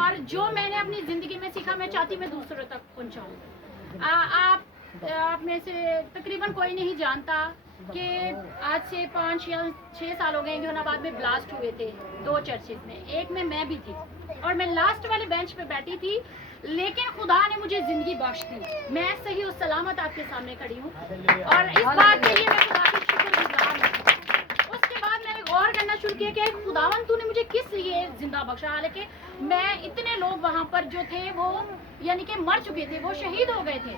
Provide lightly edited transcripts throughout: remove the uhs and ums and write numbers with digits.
और जो मैंने अपनी ज़िंदगी में सीखा मैं चाहती मैं दूसरों तक पहुँचाऊँ। आप में से तकरीबन कोई नहीं जानता कि आज से 5 या 6 साल हो गए जहानाबाद में ब्लास्ट हुए थे 2 चर्चेज में, एक में मैं भी थी और मैं लास्ट वाले बेंच पे बैठी थी, लेकिन खुदा ने मुझे ज़िंदगी बख्श दी। मैं सही और सलामत आपके सामने खड़ी हूँ और इस बात के लिए मैं खुदा की शुक्रगुजार हूँ। उसके बाद मैंने गौर करना शुरू किया कि खुदावन तूने मुझे किस लिए जिंदा बख्शा, हालांकि मैं इतने लोग वहाँ पर जो थे वो यानी कि मर चुके थे, वो शहीद हो गए थे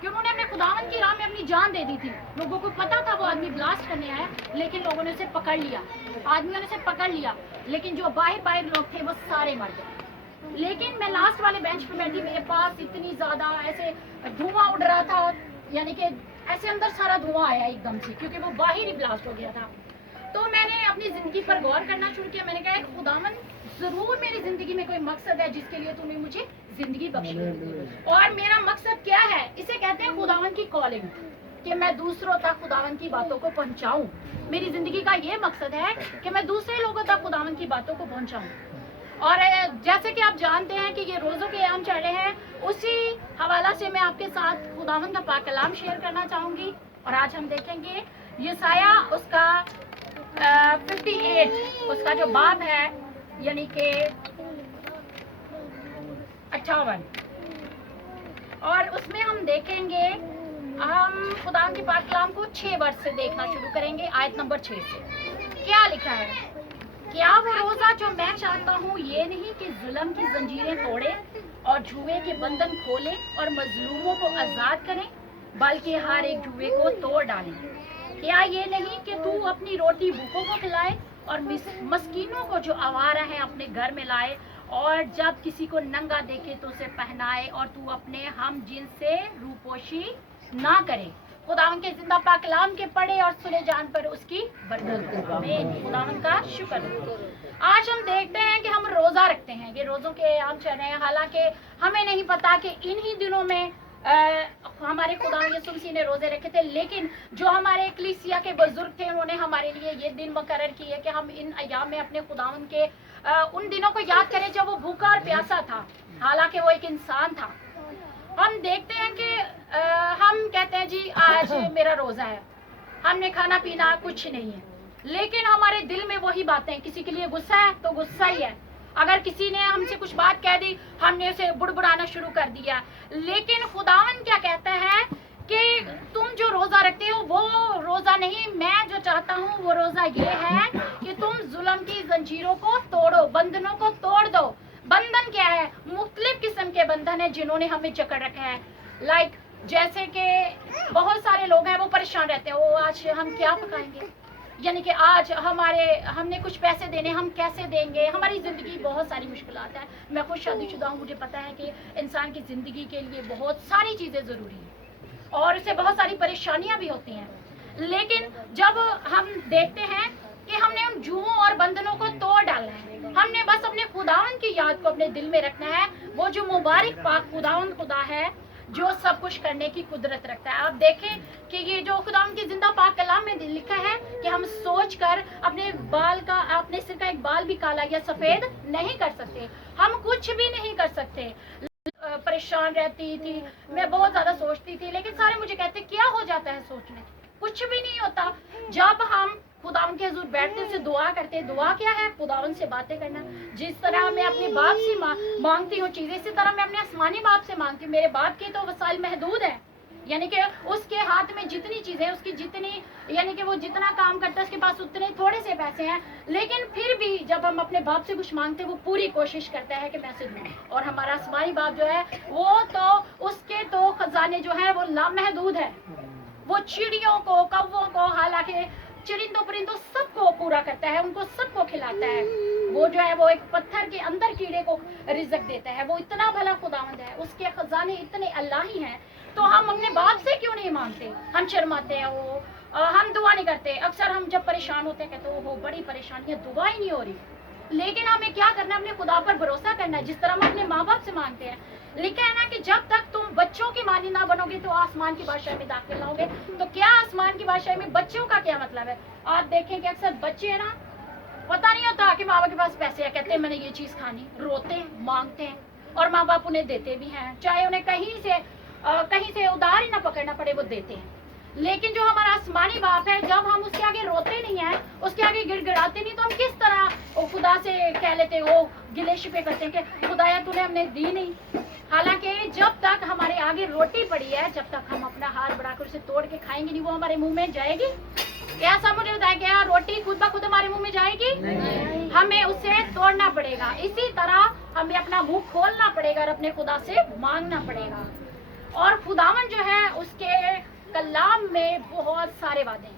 कि उन्होंने अपने खुदावन की राह में अपनी जान दे दी थी। लोगों को पता था वो आदमी ब्लास्ट करने आया, लेकिन लोगों ने उसे पकड़ लिया, आदमियों ने उसे पकड़ लिया, लेकिन जो बाहर लोग थे वो सारे मर गए। लेकिन मैं लास्ट वाले बेंच पे बैठी, मेरे पास इतनी ज़्यादा ऐसे धुआं उड़ रहा था, यानी कि ऐसे अंदर सारा धुआं आया एकदम से, क्योंकि वो बाहर ही ब्लास्ट हो गया था। तो मैंने अपनी ज़िंदगी पर गौर करना शुरू किया। मैंने कहा खुदावन ज़रूर मेरी ज़िंदगी में कोई मकसद है जिसके लिए तूने मुझे ज़िंदगी बख्शी, और मेरा मकसद क्या है, इसे कहते हैं खुदावन की कॉलिंग, कि मैं दूसरों तक खुदावन की बातों को पहुंचाऊं। मेरी ज़िंदगी का ये मकसद है कि मैं दूसरे लोगों तक खुदावन की बातों को पहुंचाऊं। और जैसे कि आप जानते हैं कि ये रोज़ों के अयाम चल रहे हैं, उसी हवाला से मैं आपके साथ खुदावन का पाक कलाम शेयर करना चाहूँगी। और आज हम देखेंगे यसाया उसका 58 उसका जो बाब है, यानी कि 58, और उसमें हम देखेंगे, हम खुदा के पाक कलाम को 6 वर्ष से देखना शुरू करेंगे, आयत नंबर 6 से। क्या लिखा है? क्या वो रोज़ा जो मैं चाहता हूँ ये नहीं कि जुल्म की जंजीरें तोड़े और जुए के बंधन खोले और मजलूमों को आज़ाद करें, बल्कि हर एक जुए को तोड़ डालें। क्या ये नहीं कि तू अपनी रोटी भूखों को खिलाए और मस्कीनों को जो आवारा है अपने घर में लाए, और जब किसी को नंगा देखे तो उसे पहनाए, और तू अपने हम जिन से रूपोशी ना करे। खुदावन के जिंदा पाक कलाम के पढ़े और सुने जान पर उसकी बरकत में खुदावन का शुक्र। आज हम देखते हैं कि हम रोज़ा रखते हैं, ये रोज़ों के आम चल रहे हैं, हालांकि हमें नहीं पता कि इन्हीं दिनों में हमारे खुदा यीशु मसीह ने रोज़े रखे थे, लेकिन जो हमारे कलीसिया के बुजुर्ग थे उन्होंने हमारे लिए ये दिन मुकर्रर किए कि हम इन अय्याम में अपने खुदावन के उन दिनों को याद करें जब वो भूखा और प्यासा था, हालांकि वो एक इंसान था। हम देखते हैं कि हम कहते हैं जी आज मेरा रोज़ा है, हमने खाना पीना कुछ नहीं है, लेकिन हमारे दिल में वही बातें, किसी के लिए गुस्सा है तो गुस्सा ही है, अगर किसी ने हमसे कुछ बात कह दी हमने उसे बुड़बुड़ाना शुरू कर दिया। लेकिन खुदावन क्या कहता है कि तुम जो रोज़ा रखते हो वो रोज़ा नहीं, मैं जो चाहता हूँ वो रोज़ा ये है कि तुम जुल्म की जंजीरों को तोड़ो, बंधनों को तोड़ दो। बंधन क्या है? मुख्तलिफ किस्म के बंधन है जिन्होंने हमें जकड़ रखा है। लाइक जैसे कि बहुत सारे लोग हैं वो परेशान रहते हैं, वो आज हम क्या पकाएंगे, यानी कि आज हमने कुछ पैसे देने, हम कैसे देंगे। हमारी ज़िंदगी बहुत सारी मुश्किलात है। मैं खुद शादीशुदा हूँ, मुझे पता है कि इंसान की ज़िंदगी के लिए बहुत सारी चीज़ें ज़रूरी हैं और उसे बहुत सारी परेशानियाँ भी होती हैं, लेकिन जब हम देखते हैं कि हमने उन जुओं और बंधनों को तोड़ डालना है, हमने बस अपने खुदावन की याद को अपने दिल में रखना है, वो जो मुबारक पाक खुदावन खुदा है जो सब कुछ करने की कुदरत रखता है। आप देखें कि ये जो खुदावन की जिंदा पाक कलाम में लिखा है कि हम सोचकर अपने सिर का एक बाल भी काला या सफ़ेद नहीं कर सकते, हम कुछ भी नहीं कर सकते। परेशान रहती थी, मैं बहुत ज़्यादा सोचती थी, लेकिन सारे मुझे कहते क्या हो जाता है सोचने, कुछ भी नहीं होता। जब हम खुदावन के हुजूर बैठते से दुआ करते, दुआ क्या है? खुदावन से बातें करना। जिस तरह मैं अपने बाप से मांगती हूँ चीज़ें, इसी तरह मैं अपने आसमानी बाप से मांगती हूँ। मेरे बाप के तो वसाइल महदूद है, यानी कि उसके हाथ में जितनी चीज़ें, उसकी जितनी, यानी कि वो जितना काम करता है उसके पास उतने थोड़े से पैसे हैं, लेकिन फिर भी जब हम अपने बाप से कुछ मांगते हैं वो पूरी कोशिश करता है कि मैं से दूँ। और हमारा आसमानी बाप जो है वो तो उसके तो खजाने जो है वो लामहदूद है, वो चिड़ियों को, कौवों को, हालांकि चरिंदों परिंदों सबको पूरा करता है, उनको सबको खिलाता है। वो जो है वो एक पत्थर के अंदर कीड़े को रिज़्क देता है, वो इतना भला खुदावंद है, उसके खजाने इतने अल्लाही हैं। तो हम अपने बाप से क्यों नहीं मांगते? हम शर्माते हैं, वो हम दुआ नहीं करते। अक्सर हम जब परेशान होते हैं कहते हो बड़ी परेशानी है, दुआ ही नहीं हो रही। लेकिन हमें क्या करना है? अपने खुदा पर भरोसा करना है, जिस तरह हम अपने माँ बाप से मांगते हैं। लिखा है ना कि जब तक तुम बच्चों की मानी ना बनोगे तो आसमान की बादशाही में दाखिल ना होगे। तो क्या आसमान की बादशाही में बच्चों का क्या मतलब है? आप देखें कि अक्सर बच्चे हैं ना, पता नहीं होता कि माँ बाप के पास पैसे है, कहते हैं मैंने ये चीज़ खानी, रोते हैं, मांगते हैं और माँ बाप उन्हें देते भी हैं, चाहे उन्हें कहीं से उधार ही ना पकड़ना पड़े, वो देते हैं। लेकिन जो हमारा आसमानी बाप है, जब हम उसके आगे रोते नहीं हैं, उसके आगे गिड़गिड़ाते नहीं, तो हम किस तरह वो खुदा से कह लेते हो, गिले शिकवे करते हैं कि खुदाया तूने हमने दी नहीं। हालांकि जब तक हमारे आगे रोटी पड़ी है, जब तक हम अपना हाथ बढ़ाकर उसे तोड़ के खाएंगे नहीं, वो हमारे मुंह में जाएगी? क्या सब मुझे बताया, क्या रोटी खुद ब खुद हमारे मुंह में जाएगी? नहीं। हमें उसे तोड़ना पड़ेगा। इसी तरह हमें अपना मुंह खोलना पड़ेगा और अपने खुदा से मांगना पड़ेगा। और खुदावन जो है उसके कलाम में बहुत सारे वादे हैं।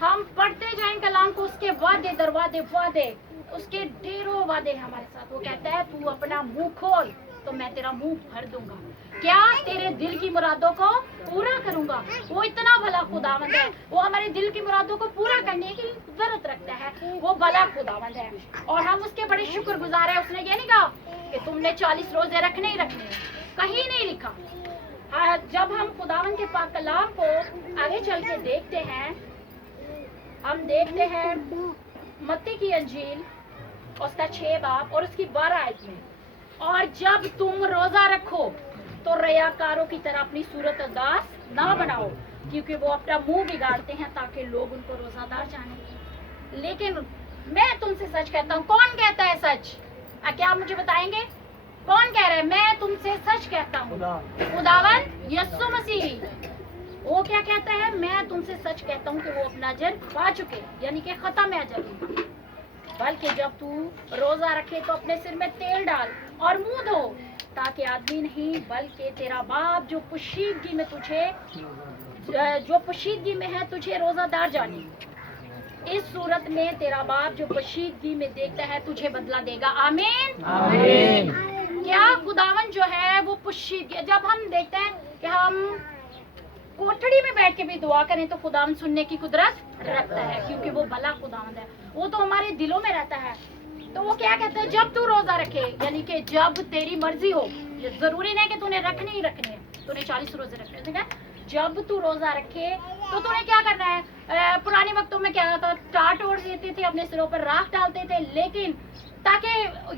हम पढ़ते जाएं कलाम को, उसके वादे दरवाजे वादे, उसके ढेरों वादे हैं हमारे साथ। वो कहता है तू अपना मुंह खोल तो मैं तेरा मुंह भर दूंगा, क्या तेरे दिल की मुरादों को पूरा करूंगा। वो इतना भला खुदावंद है, वो हमारे दिल की मुरादों को पूरा करने की जरूरत रखता है। वो भला खुदावंद है और हम उसके बड़े शुक्रगुजार हैं। उसने ये नहीं कहा कि तुमने 40 रोजे रखने ही रखने, कहीं नहीं लिखा। जब हम खुदावन के पाक कलाम को आगे चल के देखते हैं, हम देखते हैं मत्ती की अंजील उसका 6 बाब और उसकी 12 आयत में, और जब तुम रोजा रखो तो रियाकारों की तरह अपनी सूरत उदास ना बनाओ, क्योंकि वो अपना मुंह बिगाड़ते हैं ताकि लोग उनको रोजादार जाने। लेकिन मैं तुमसे सच कहता हूँ। कौन कहता है सच? क्या आप मुझे बताएंगे कौन कह रहा है? मैं तुमसे सच कहता हूँ, खुदावन यीशु मसीह। वो क्या कहता है? मैं तुमसे सच कहता हूँ कि वो अपना अजर पा चुके, यानी कि खत्म है अजर। बल्कि जब तू रोजा रखे तो अपने सिर में तेल डाल और मुंह धो, ताकि आदमी नहीं बल्कि तेरा बाप जो पोशीदगी में है तुझे रोजादार जाने। इस सूरत में तेरा बाप जो पोशीदगी में देखता है तुझे बदला देगा। आमीन आमीन। क्या खुदावन जो है वो पोशीदगी, जब हम देखते हैं कि हम कोठड़ी में बैठ के भी दुआ करें तो खुदावन सुनने की कुदरत रखता है, क्योंकि वो भला खुदावन है, वो तो हमारे दिलों में रहता है। तो वो क्या कहता है? जब तू रोजा रखे, यानी कि जब तेरी मर्जी हो, जरूरी नहीं कि तूने रखने ही रखने, तूने 40 रोजे रखने, ठीक है? जब तू रोजा रखे तो तूने क्या करना है? पुराने वक्तों में क्या होता, टाट ओढ़ देते थे, अपने सिरों पर राख डालते थे, लेकिन ताकि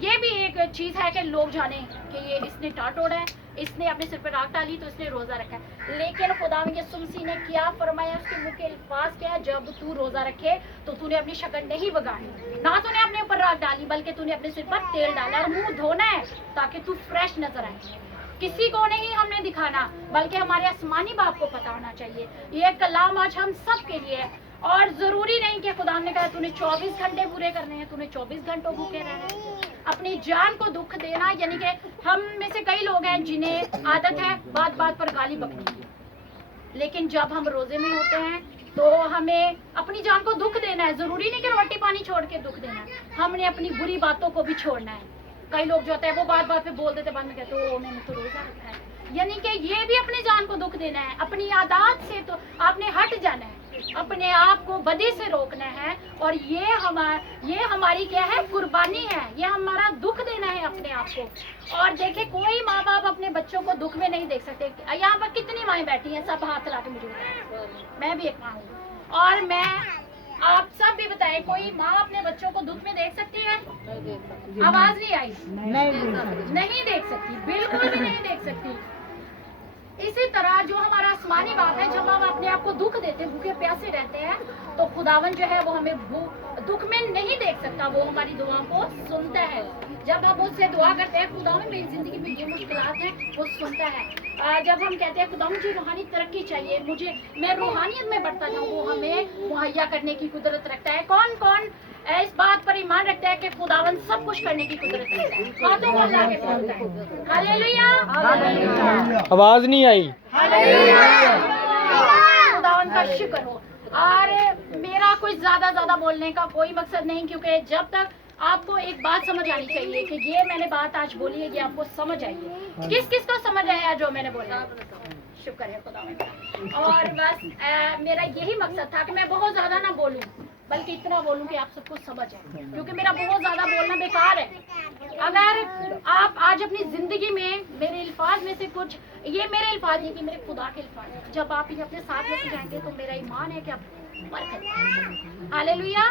ये भी एक चीज है कि लोग जाने कि ये इसने टाट ओढ़ा है, इसने अपने सिर पर राख डाली तो इसने रोजा रखा है। लेकिन खुदा यीशु मसीह ने क्या फरमाया? उसके मुंह के अल्फाज क्या है? जब तू रोजा रखे तो तूने अपनी शक्ल नहीं बिगाड़ी, ना तूने अपने ऊपर राख डाली, बल्कि तूने अपने सिर पर तेल डाला और मुंह धोना है ताकि तू फ्रेश नजर आए। किसी को नहीं हमने दिखाना, बल्कि हमारे आसमानी बाप को पता होना चाहिए। ये कलाम आज हम सब के लिए है, और जरूरी नहीं कि खुदा ने कहा तूने 24 घंटे पूरे करने हैं, तूने 24 घंटों भूखे रहना है। अपनी जान को दुख देना, यानी कि हम में से कई लोग हैं जिन्हें आदत है बात बात पर गाली बकने की, लेकिन जब हम रोजे में होते हैं तो हमें अपनी जान को दुख देना है। जरूरी नहीं कि रोटी पानी छोड़ के दुख देना है, हमने अपनी बुरी बातों को भी छोड़ना है। कई लोग जो होते हैं वो बात बात पे बोल देते, बाद में कहते हो मैंने तो रोजा रखा है, यानी कि ये भी अपनी जान को दुख देना है। अपनी आदत से तो आपने हट जाना है, अपने आप को बदी से रोकना है, और ये हमारी क्या है? कुर्बानी है, ये हमारा दुख देना है अपने आप को। और देखे कोई माँ बाप अपने बच्चों को दुख में नहीं देख सकते। यहाँ पर कितनी माएँ बैठी हैं? सब हाथ ला के मुझे बताएं। मैं भी एक माँ हूँ और मैं आप सब भी बताएं, कोई माँ अपने बच्चों को दुख में देख सकती है? आवाज नहीं आई। नहीं देख सकती, बिल्कुल भी नहीं देख सकती। इसी तरह जो हमारा आसमानी बाप है, जब हम अपने आप को दुख देते हैं, भूखे प्यासे रहते हैं, तो खुदावन जो है वो हमें दुख में नहीं देख सकता, वो हमारी दुआओं को सुनता है। जब हम उससे दुआ करते हैं खुदावन मेरी जिंदगी में जो मुश्किलात हैं वो सुनता है। जब हम कहते हैं खुदा मुझे रूहानी तरक्की चाहिए, मैं रूहानियत में बढ़ता जाऊँ, वो हमें मुहैया करने की कुदरत रखता है। कौन कौन इस बात पर ईमान रखता है कि खुदावन सब कुछ करने की कुदरत रखता है? हाथों को अल्लाह के बोलता है। हालेलुया। आवाज नहीं आई। खुदावन का शुक्र हो। और मेरा कोई ज्यादा बोलने का कोई मकसद नहीं, क्योंकि जब तक आपको एक बात समझ आनी चाहिए कि ये मैंने बात आज बोली है, ये आपको समझ आई है। किस किस को समझ आया जो मैंने बोला? शुक्र है खुदावन का। और बस मेरा यही मकसद था कि मैं बहुत ज्यादा ना बोलूं, बल्कि इतना बोलूं कि आप सबको समझ आए, क्योंकि मेरा बहुत ज्यादा बोलना बेकार है। अगर आप आज अपनी जिंदगी में मेरे अल्फाज में से कुछ, ये मेरे अल्फाज नहीं कि मेरे खुदा के अल्फाज, जब आप इन्हें अपने साथ लेके जाएंगे तो मेरा ईमान है कि आप बरकत पाएंगे। हालेलुया।